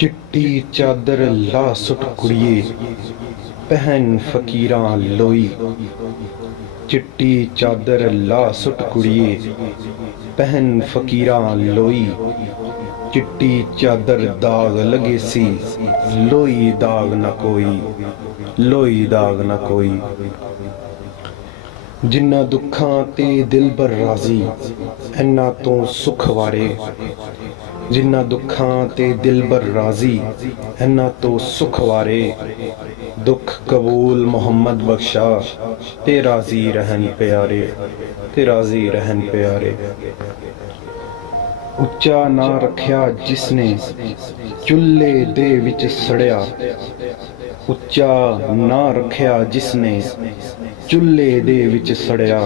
चिट्टी चादर ला सुट कुड़िए पहन फकीरां लोई। चिट्टी चादर ला सुट कुड़िए पहन फकीरां लोई। चिट्टी चादर दाग लगे सी लोई दाग न कोई, लोई दाग न कोई। जिन्ना दुखां ते दिल बर राजी इन्ना तो सुख वारे। जिन्ना दुखां ते दिल बर राजी इन्ना तो सुख वारे। दुख कबूल मोहम्मद बख्शा ते राजी रहन प्यारे, ते राजी रहन प्यारे। उच्चा ना रखिया जिसने चुल्हे दे विच सड़िया। उच्चा ना रखिया जिसने चुल्हे दे विच सड़िया।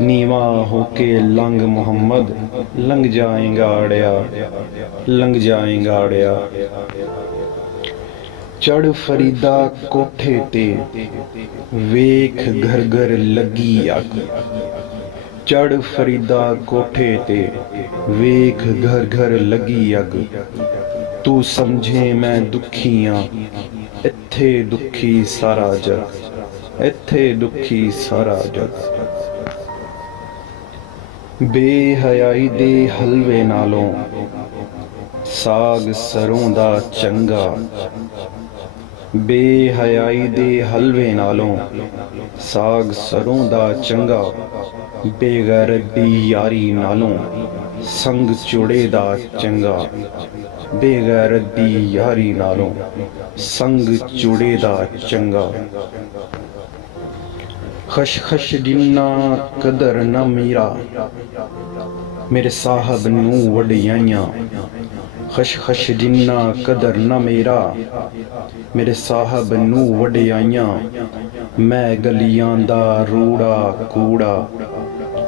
नीवा होके लंघ मोहम्मद लंघ जाएगा अड़िया, लंघ जाएगा अड़िया। चढ़ फरीदा कोठे ते वेख घर घर लगी अग। चढ़ फरीदा कोठे ते वेख घर घर लगी अग। तू समझे मैं दुखी हाँ इत्थे दुखी सारा जग, इत्थे दुखी सारा जग। बेहयाई दे हलवे नालों साग सरों दा चंगा। बेहयाई दे हलवे नालों साग सरों दा चंगा। बेगैरत दी यारी नालों संग चुड़े दा चंगा। बेगैरत दी यारी नालों संग चुड़े दा चंगा। खश खश जिन्ना कदर न मीरा मेरे साहब नू वडियाइयां। खश खश जिन्ना कदर न मेरा मेरे साहब नू वडियाइयां। मैं गलियां दा रूड़ा कूड़ा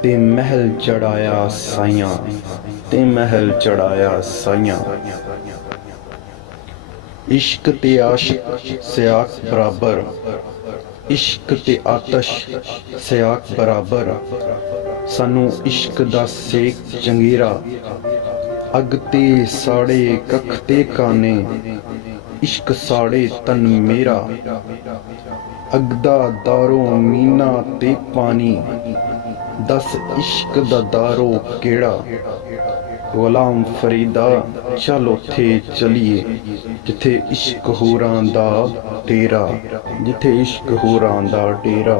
ते महल चढ़ाया साइयां, ते महल चढ़ाया साइयां। इश्क ते आशिक सियाक बराबर, इश्क ते आतश सियाक बराबर। सानू इश्क दा सेक चंगेरा अग ते साड़े कख ते काने। इश्क साड़े तन मेरा अगदा दारो मीना ते पानी। दस इश्क दा दारो केड़ा। गुलाम फरीदा चल उथे चलिए जिथे इश्क होरां दा डेरा, जिथे इश्क होरां दा डेरा।